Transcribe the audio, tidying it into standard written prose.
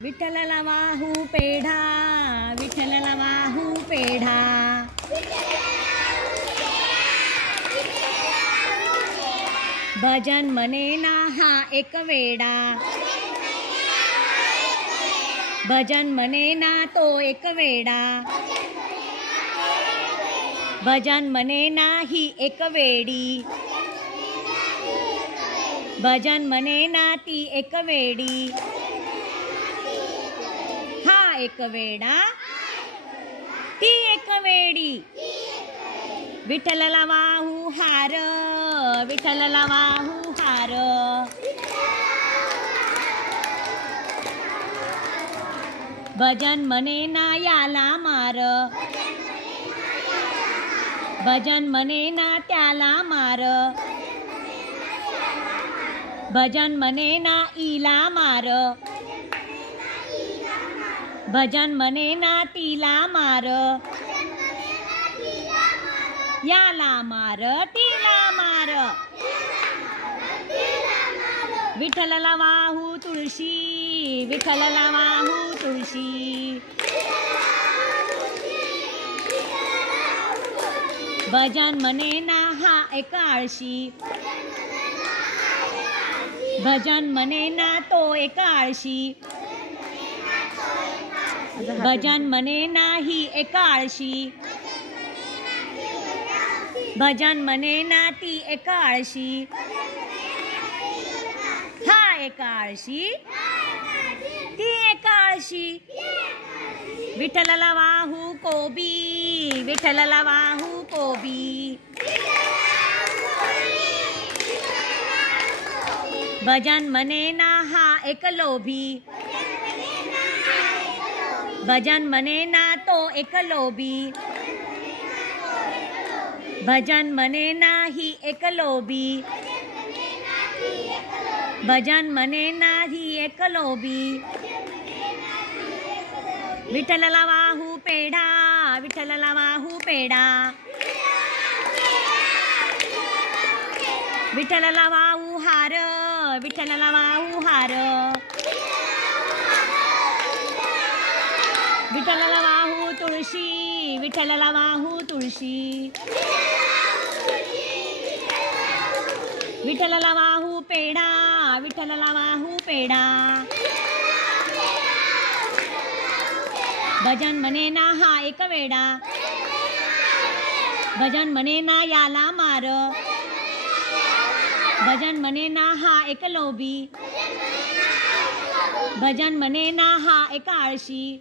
विठ्ठलाला वाहू पेढा, विठ्ठलाला वाहू पेढा, भजन म्हणेना हा एक वेडा, भजन म्हणेना तो एक वेडा, भजन म्हणेना ही एक वेडी, भजन म्हणेना ती एक वेडी, हा एक वेडा ती एक वेडी, विठ्ठलाला वाहू हार, विठ्ठलाला वाहू हार, भजन म्हणेना याला मार, भजन म्हणेना त्याला मार, भजन म्हणेना इला मार, भजन म्हणेना तिला मार, याला मार तिला मार, विठ्ठलाला वाहू तुळशी, विठ्ठलाला वाहू तुळशी, भजन म्हणेना हा एक आळशी, भजन म्हणेना तो एक आळशी, भजन म्हणेना ही एक आळशी, भजन म्हणेना ती एक आळशी, हा एक आळशी ती एक आळशी, विठ्ठलाला वाहू कोबी, विठ्ठलाला वाहू कोबी, भजन म्हणेना हा एक लोभी, भजन म्हणेना तो एक लोभी, भजन म्हणेना ही एक लोभी, भजन म्हणेना ही एक लोभी, विठ्ठलाला वाहू पेढा, विठ्ठलाला वाहू पेढा, विठ्ठलाला वाहू हार, विठ्ठलाला वाहू हार, विठ्ठलाला वाहू तुळशी, विठ्ठलाला वाहू तुळशी, विठ्ठलाला वाहू पेढा, विठ्ठलाला वाहू पेढा, भजन म्हणेना हा एक वेडा, भजन म्हणेना याला मार, भजन म्हणेना हा एक लोभी, भजन म्हणेना हा एक आळशी,